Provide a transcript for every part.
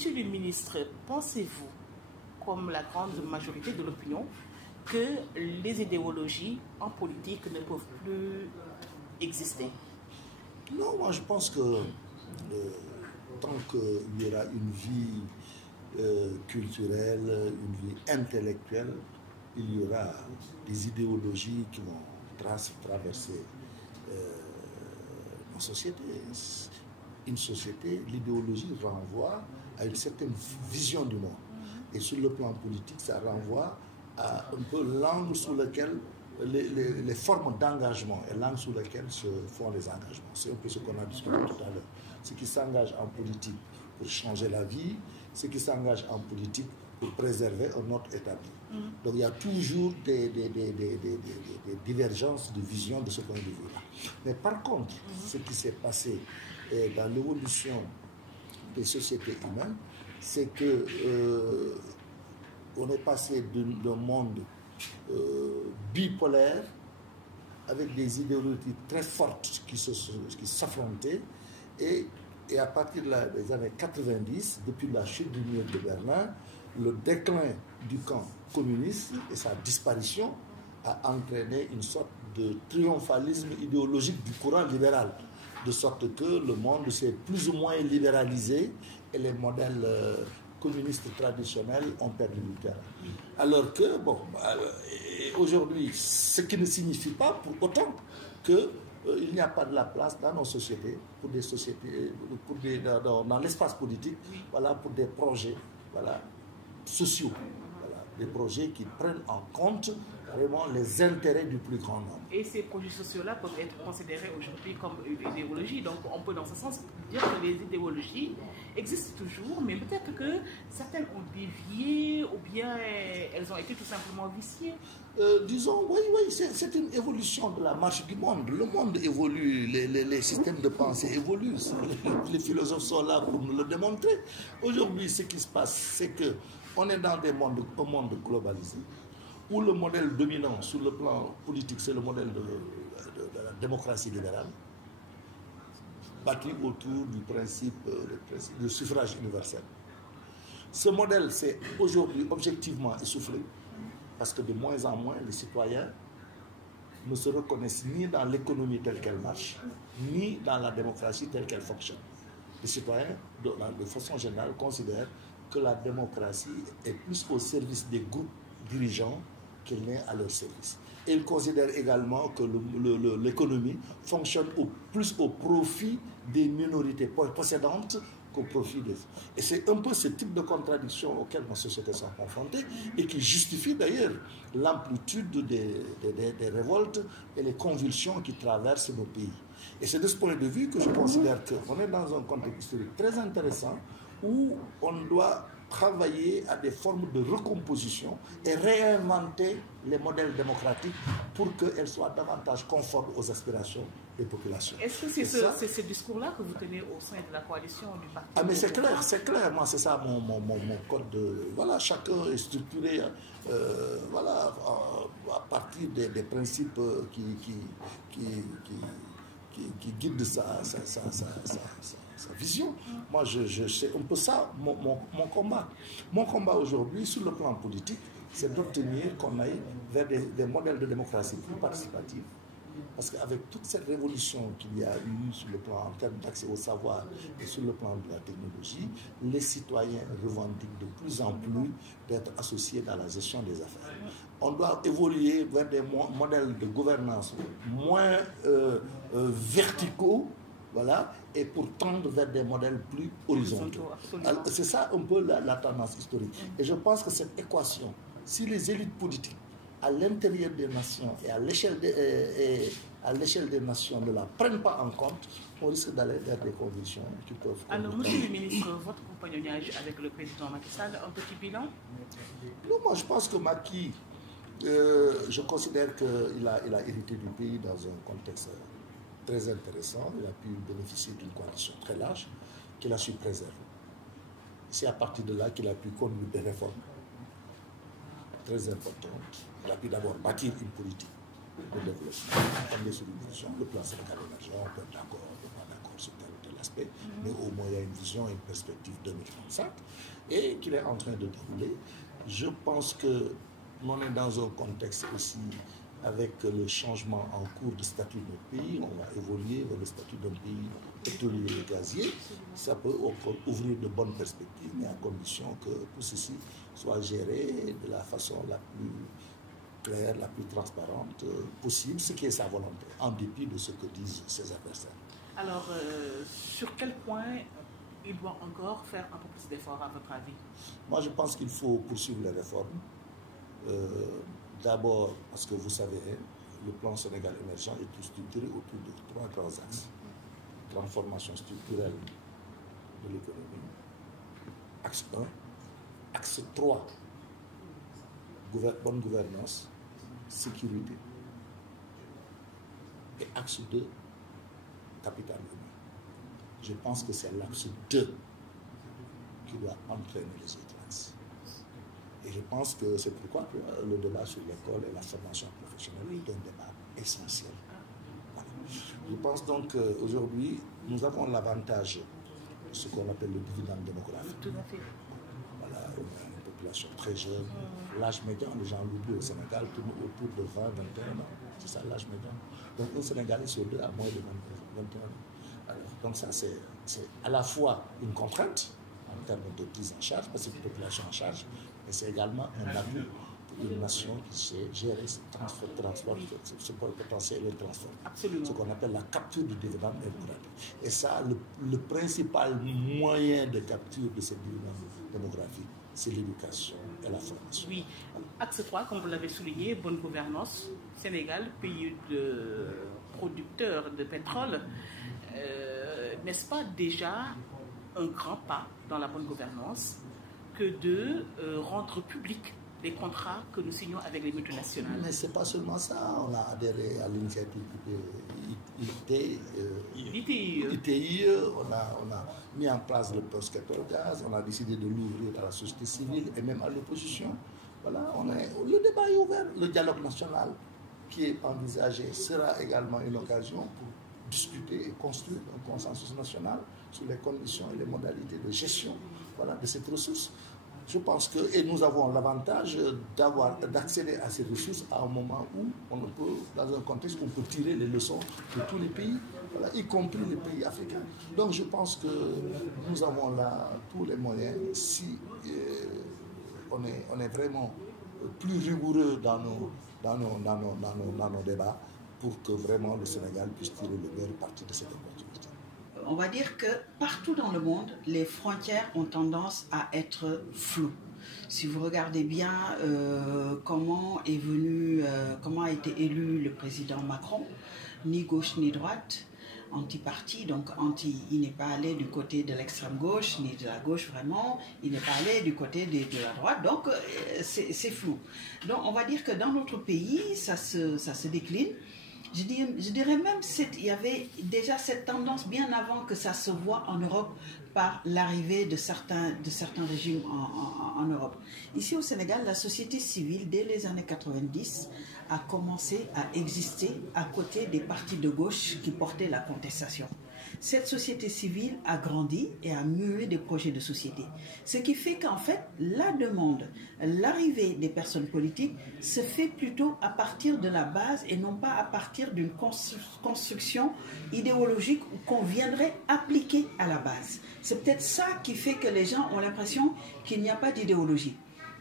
Monsieur le ministre, pensez-vous, comme la grande majorité de l'opinion, que les idéologies en politique ne peuvent plus exister? Non, moi je pense que tant qu'il y aura une vie culturelle, une vie intellectuelle, il y aura des idéologies qui vont traverser nos sociétés. Une société, l'idéologie renvoie à une certaine vision du monde. Et sur le plan politique, ça renvoie à un peu l'angle sous lequel les formes d'engagement et l'angle sous lequel se font les engagements. C'est un peu ce qu'on a discuté tout à l'heure. Ceux qui s'engagent en politique pour changer la vie, ceux qui s'engagent en politique pour préserver un ordre établi. Donc il y a toujours des divergences de vision de ce point de vue-là. Mais par contre, ce qui s'est passé dans l'évolution des sociétés humaines, c'est que on est passé d'un monde bipolaire avec des idéologies très fortes qui s'affrontaient et à partir des années 90, depuis la chute du mur de Berlin, le déclin du camp communiste et sa disparition a entraîné une sorte de triomphalisme idéologique du courant libéral, de sorte que le monde s'est plus ou moins libéralisé et les modèles communistes traditionnels ont perdu du terrain. Alors que, bon, aujourd'hui, ce qui ne signifie pas pour autant qu'il n'y a pas de la place dans nos sociétés, pour des sociétés, dans l'espace politique, voilà, pour des projets, voilà, sociaux, voilà, des projets qui prennent en compte vraiment les intérêts du plus grand nombre. Et ces projets sociaux-là peuvent être considérés aujourd'hui comme une idéologie. Donc on peut dans ce sens dire que les idéologies existent toujours, mais peut-être que certaines ont dévié ou bien elles ont été tout simplement viciées. Disons, oui, c'est une évolution de la marche du monde. Le monde évolue, les systèmes de pensée évoluent. Les philosophes sont là pour nous le démontrer. Aujourd'hui, ce qui se passe, c'est qu'on est dans un monde globalisé, où le modèle dominant sur le plan politique, c'est le modèle de la démocratie libérale, bâti autour du principe du suffrage universel. Ce modèle s'est aujourd'hui objectivement essoufflé, parce que de moins en moins, les citoyens ne se reconnaissent ni dans l'économie telle qu'elle marche, ni dans la démocratie telle qu'elle fonctionne. Les citoyens, de façon générale, considèrent que la démocratie est plus au service des groupes dirigeants qu'elle n'est à leur service. Et ils considèrent également que l'économie fonctionne plus au profit des minorités possédantes qu'au profit des... Et c'est un peu ce type de contradiction auquel nos sociétés sont confrontées et qui justifie d'ailleurs l'amplitude des révoltes et les convulsions qui traversent nos pays. Et c'est de ce point de vue que je considère qu'on est dans un contexte historique très intéressant où on doit travailler à des formes de recomposition et réinventer les modèles démocratiques pour qu'elles soient davantage conformes aux aspirations des populations. Est-ce que c'est ce discours-là que vous tenez au sein de la coalition du parti? Ah mais c'est clair, moi c'est ça mon code de... Voilà, chacun est structuré voilà, à partir des principes qui guident sa vision. Moi, c'est un peu ça mon combat. Mon combat aujourd'hui, sur le plan politique, c'est d'obtenir qu'on aille vers des modèles de démocratie plus participatifs. Parce qu'avec toute cette révolution qu'il y a eu sur le plan en termes d'accès au savoir et sur le plan de la technologie, les citoyens revendiquent de plus en plus d'être associés dans la gestion des affaires. On doit évoluer vers des modèles de gouvernance moins verticaux, voilà, et pour tendre vers des modèles plus horizontaux. C'est ça un peu la tendance historique. Et je pense que cette équation, si les élites politiques à l'intérieur des nations et à l'échelle des nations ne la prennent pas en compte, on risque d'aller vers des conditions qui peuvent... Alors, monsieur le ministre, votre compagnonnage avec le président Macky Sall, un petit bilan? Non, moi je pense que Macky, je considère qu'il a hérité du pays dans un contexte très intéressant. Il a pu bénéficier d'une coalition très large qu'il a su préserver. C'est à partir de là qu'il a pu conduire des réformes très importantes. Il a pu d'abord bâtir une politique de développement, fondée sur une vision, le plan Sénégal émergent, on peut être d'accord, on peut pas d'accord sur tel ou tel aspects, mais au moins il y a une vision et une perspective 2035 et qu'il est en train de dérouler. Je pense que on est dans un contexte aussi avec le changement en cours de statut de notre pays. On va évoluer vers le statut d'un pays pétrolier et gazier. Ça peut ouvrir de bonnes perspectives, mais à condition que tout ceci soit géré de la façon la plus claire, la plus transparente possible, ce qui est sa volonté, en dépit de ce que disent ses adversaires. Alors, sur quel point il doit encore faire un peu plus d'efforts, à votre avis? Moi, je pense qu'il faut poursuivre les réformes. D'abord, parce que vous savez, le plan Sénégal émergent est structuré autour de 3 grands axes. Transformation structurelle de l'économie. Axe 1. Axe 3. Bonne gouvernance, sécurité. Et axe 2. Capital humain. Je pense que c'est l'axe 2 qui doit entraîner les autres axes. Et je pense que c'est pourquoi le débat sur l'école et la formation professionnelle est un débat essentiel. Voilà. Je pense donc qu'aujourd'hui, nous avons l'avantage de ce qu'on appelle le dividende démographique. Tout à fait. Voilà, on a une population très jeune. L'âge médian, les gens l'oublient au Sénégal, tourne autour de 20, 21 ans. C'est ça l'âge médian. Donc un Sénégalais sur deux a moins de 21 ans. Alors, donc ça, c'est à la fois une contrainte en termes de prise en charge, parce que c'est une population en charge, mais c'est également un atout pour une nation qui sait gérer ce potentiel et le transfert. Absolument. Ce qu'on appelle la capture du dividende démographique. Et ça, le principal moyen de capture de ce dividende démographique, c'est l'éducation et la formation. Oui. Axe 3, comme vous l'avez souligné, bonne gouvernance. Sénégal, pays de producteur de pétrole, n'est-ce pas déjà un grand pas dans la bonne gouvernance que de rendre public les contrats que nous signons avec les multinationales? Mais ce n'est pas seulement ça. On a adhéré à l'initiative ITIE, on a mis en place le poste Petrogaz, on a décidé de l'ouvrir à la société civile et même à l'opposition. Voilà, le débat est ouvert. Le dialogue national qui est envisagé sera également une occasion pour discuter et construire un consensus national sur les conditions et les modalités de gestion, voilà, de cette ressource. Je pense que, et nous avons l'avantage d'accéder à ces ressources à un moment où on peut, dans un contexte où on peut tirer les leçons de tous les pays, voilà, y compris les pays africains. Donc je pense que nous avons là tous les moyens, si on est vraiment plus rigoureux dans nos débats, pour que vraiment le Sénégal puisse tirer le meilleur parti de cette opportunité. On va dire que partout dans le monde, les frontières ont tendance à être floues. Si vous regardez bien comment a été élu le président Macron, ni gauche ni droite, anti-parti, donc il n'est pas allé du côté de l'extrême gauche, ni de la gauche vraiment, il n'est pas allé du côté de la droite, donc c'est flou. Donc on va dire que dans notre pays, ça se décline. Je dirais même qu'il y avait déjà cette tendance bien avant que ça se voit en Europe par l'arrivée de certains régimes en Europe. Ici au Sénégal, la société civile, dès les années 90, a commencé à exister à côté des partis de gauche qui portaient la contestation. Cette société civile a grandi et a mué des projets de société. Ce qui fait qu'en fait, la demande, l'arrivée des personnes politiques se fait plutôt à partir de la base et non pas à partir d'une construction idéologique qu'on viendrait appliquer à la base. C'est peut-être ça qui fait que les gens ont l'impression qu'il n'y a pas d'idéologie.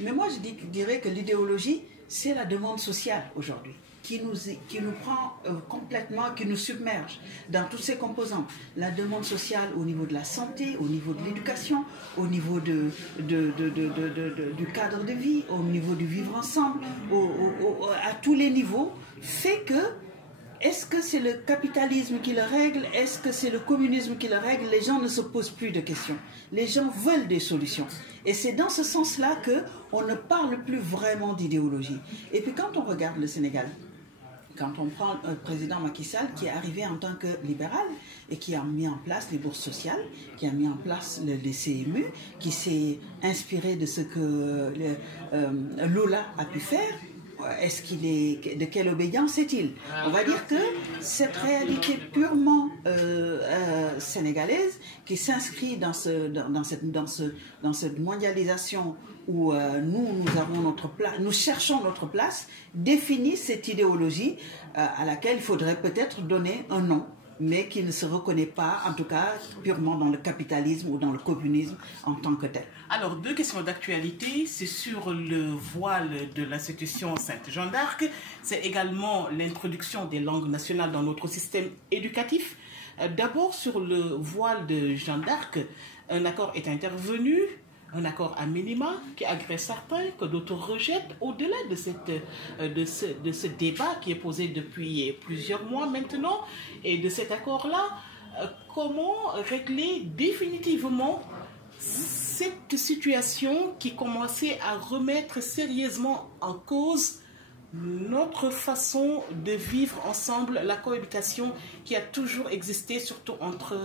Mais moi, je dirais que l'idéologie, c'est la demande sociale aujourd'hui, qui nous prend complètement, qui nous submerge dans toutes ses composantes. La demande sociale au niveau de la santé, au niveau de l'éducation, au niveau du cadre de vie, au niveau du vivre ensemble, à tous les niveaux, fait que, est-ce que c'est le capitalisme qui le règle? Est-ce que c'est le communisme qui le règle? Les gens ne se posent plus de questions. Les gens veulent des solutions. Et c'est dans ce sens-là qu'on ne parle plus vraiment d'idéologie. Et puis quand on regarde le Sénégal, quand on prend le président Macky Sall qui est arrivé en tant que libéral et qui a mis en place les bourses sociales, qui a mis en place les CMU, qui s'est inspiré de ce que Lola a pu faire, est-ce qu'il est, de quelle obédience est-il? On va dire que cette réalité purement sénégalaise qui s'inscrit dans cette mondialisation où nous avons notre place, nous cherchons notre place, définit cette idéologie à laquelle il faudrait peut-être donner un nom, mais qui ne se reconnaît pas, en tout cas, purement dans le capitalisme ou dans le communisme en tant que tel. Alors, deux questions d'actualité. C'est sur le voile de l'institution Sainte-Jeanne d'Arc. C'est également l'introduction des langues nationales dans notre système éducatif. D'abord, sur le voile de Jeanne d'Arc, un accord est intervenu, un accord à minima qui agrée certains, que d'autres rejettent. Au-delà de ce débat qui est posé depuis plusieurs mois maintenant, et de cet accord-là, comment régler définitivement cette situation qui commençait à remettre sérieusement en cause notre façon de vivre ensemble, la cohabitation qui a toujours existé, surtout entre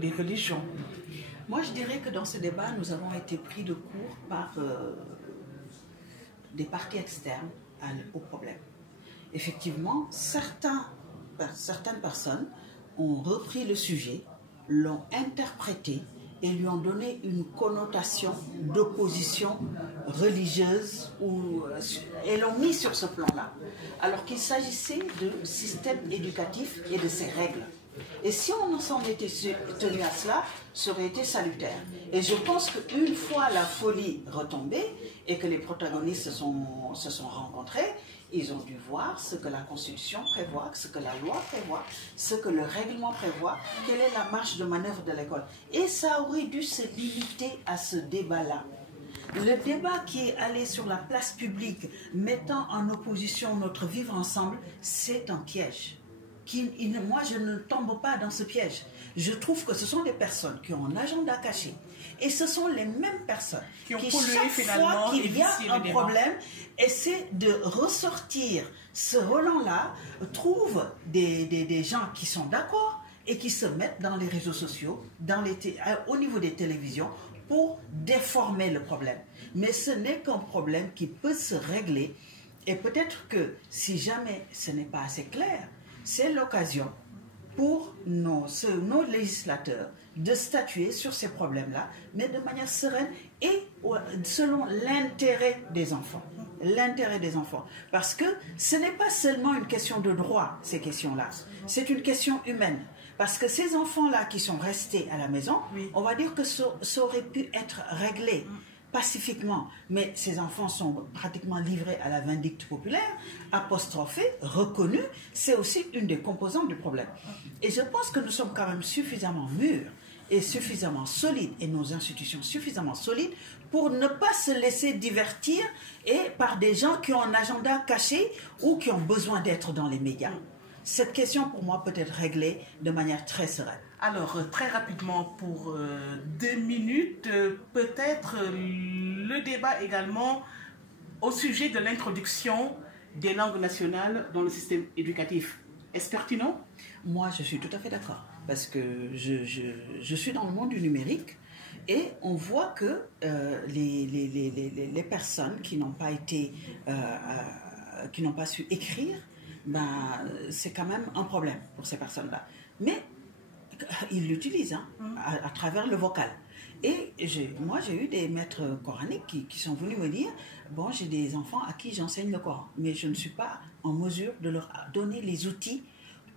les religions? Moi, je dirais que dans ce débat, nous avons été pris de court par des parties externes au problème. Effectivement, certaines personnes ont repris le sujet, l'ont interprété et lui ont donné une connotation d'opposition religieuse et l'ont mis sur ce plan-là. Alors qu'il s'agissait de système éducatif et de ses règles. Et si on s'en était tenu à cela, ça aurait été salutaire. Et je pense qu'une fois la folie retombée et que les protagonistes se sont rencontrés, ils ont dû voir ce que la Constitution prévoit, ce que la loi prévoit, ce que le règlement prévoit, quelle est la marge de manœuvre de l'école. Et ça aurait dû se limiter à ce débat-là. Le débat qui est allé sur la place publique, mettant en opposition notre vivre ensemble, c'est un piège. Moi, je ne tombe pas dans ce piège. Je trouve que ce sont des personnes qui ont un agenda caché. Et ce sont les mêmes personnes qui chaque fois qu'il y a un problème, essaient de ressortir ce relent-là, trouvent des gens qui sont d'accord et qui se mettent dans les réseaux sociaux, au niveau des télévisions, pour déformer le problème. Mais ce n'est qu'un problème qui peut se régler. Et peut-être que si jamais ce n'est pas assez clair, c'est l'occasion pour nos législateurs de statuer sur ces problèmes-là, mais de manière sereine et selon l'intérêt des enfants. L'intérêt des enfants. Parce que ce n'est pas seulement une question de droit, ces questions-là. C'est une question humaine. Parce que ces enfants-là qui sont restés à la maison, on va dire que ça aurait pu être réglé pacifiquement, mais ces enfants sont pratiquement livrés à la vindicte populaire, apostrophés, reconnus, c'est aussi une des composantes du problème. Et je pense que nous sommes quand même suffisamment mûrs et suffisamment solides, et nos institutions suffisamment solides, pour ne pas se laisser divertir par des gens qui ont un agenda caché ou qui ont besoin d'être dans les médias. Cette question, pour moi, peut être réglée de manière très sereine. Alors, très rapidement, pour 2 minutes, peut-être le débat également au sujet de l'introduction des langues nationales dans le système éducatif. Est-ce pertinent? Moi, je suis tout à fait d'accord. Parce que je suis dans le monde du numérique et on voit que les personnes qui n'ont pas su écrire, c'est quand même un problème pour ces personnes-là. Mais ils l'utilisent à travers le vocal. Et moi, j'ai eu des maîtres coraniques qui sont venus me dire, bon, j'ai des enfants à qui j'enseigne le Coran, mais je ne suis pas en mesure de leur donner les outils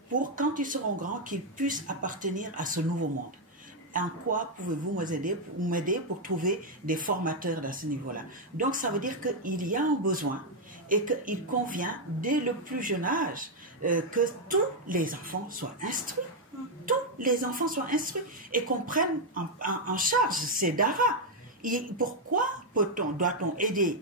pour, quand ils seront grands, qu'ils puissent appartenir à ce nouveau monde. En quoi pouvez-vous m'aider pour trouver des formateurs à ce niveau-là? Donc, ça veut dire qu'il y a un besoin et qu'il convient, dès le plus jeune âge, que tous les enfants soient instruits. Tous les enfants soient instruits et qu'on prenne en charge ces daras. Et pourquoi doit-on aider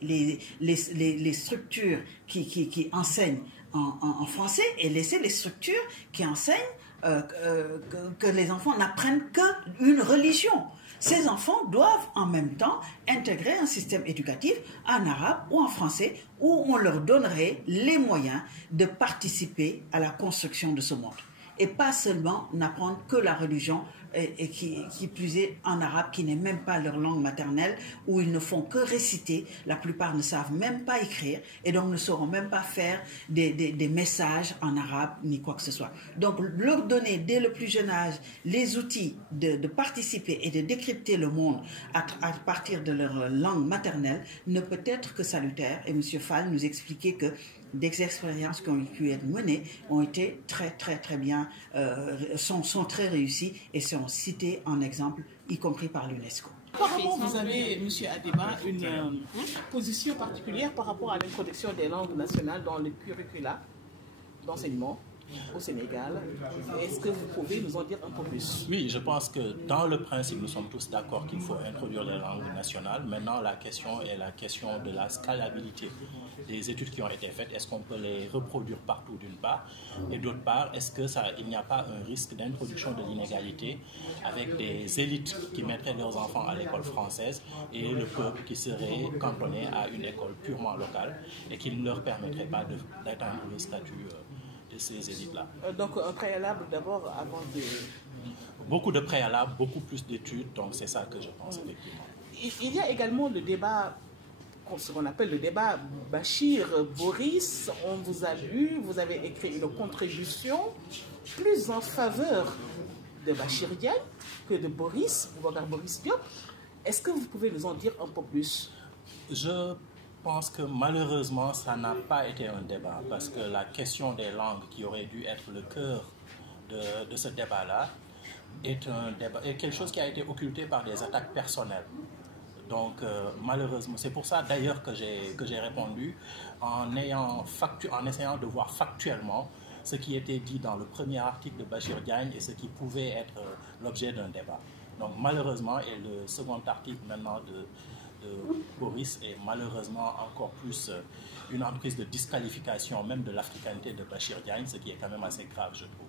les structures qui enseignent en français et laisser les structures qui enseignent que les enfants n'apprennent qu'une religion? Ces enfants doivent en même temps intégrer un système éducatif en arabe ou en français où on leur donnerait les moyens de participer à la construction de ce monde. Et pas seulement n'apprendre que la religion et qui plus est en arabe, qui n'est même pas leur langue maternelle, où ils ne font que réciter, la plupart ne savent même pas écrire, et donc ne sauront même pas faire des messages en arabe, ni quoi que ce soit. Donc leur donner dès le plus jeune âge les outils de participer et de décrypter le monde à partir de leur langue maternelle ne peut être que salutaire, et M. Fall nous expliquait que des expériences qui ont pu être menées ont été très bien, sont très réussies et sont citées en exemple, y compris par l'UNESCO. Apparemment, vous avez, M. Adeba, une position particulière par rapport à l'introduction des langues nationales dans le curricula d'enseignement au Sénégal. Est-ce que vous pouvez nous en dire un peu plus? Oui, je pense que dans le principe, nous sommes tous d'accord qu'il faut introduire les langues nationales. Maintenant, la question est la question de la scalabilité des études qui ont été faites. Est-ce qu'on peut les reproduire partout d'une part? Et d'autre part, est-ce qu'il n'y a pas un risque d'introduction de l'inégalité avec des élites qui mettraient leurs enfants à l'école française et le peuple qui serait cantonné à une école purement locale et qui ne leur permettrait pas d'atteindre le statut de ces élites-là. Donc un préalable d'abord avant de... Beaucoup de préalables, beaucoup plus d'études, donc c'est ça que je pense effectivement. Il y a également le débat, ce qu'on appelle le débat Bachir-Boris. On vous a lu, vous avez écrit une contribution plus en faveur de Bachir Diagne que de Boris Diop. Est-ce que vous pouvez nous en dire un peu plus? Je pense que malheureusement, ça n'a pas été un débat parce que la question des langues qui aurait dû être le cœur de ce débat-là est quelque chose qui a été occulté par des attaques personnelles. Donc malheureusement, c'est pour ça d'ailleurs que j'ai répondu en essayant de voir factuellement ce qui était dit dans le premier article de Bachir Diagne et ce qui pouvait être l'objet d'un débat. Donc malheureusement, et le second article maintenant de Boris est malheureusement encore plus une entreprise de disqualification même de l'africanité de Bachir Diagne, ce qui est quand même assez grave, je trouve.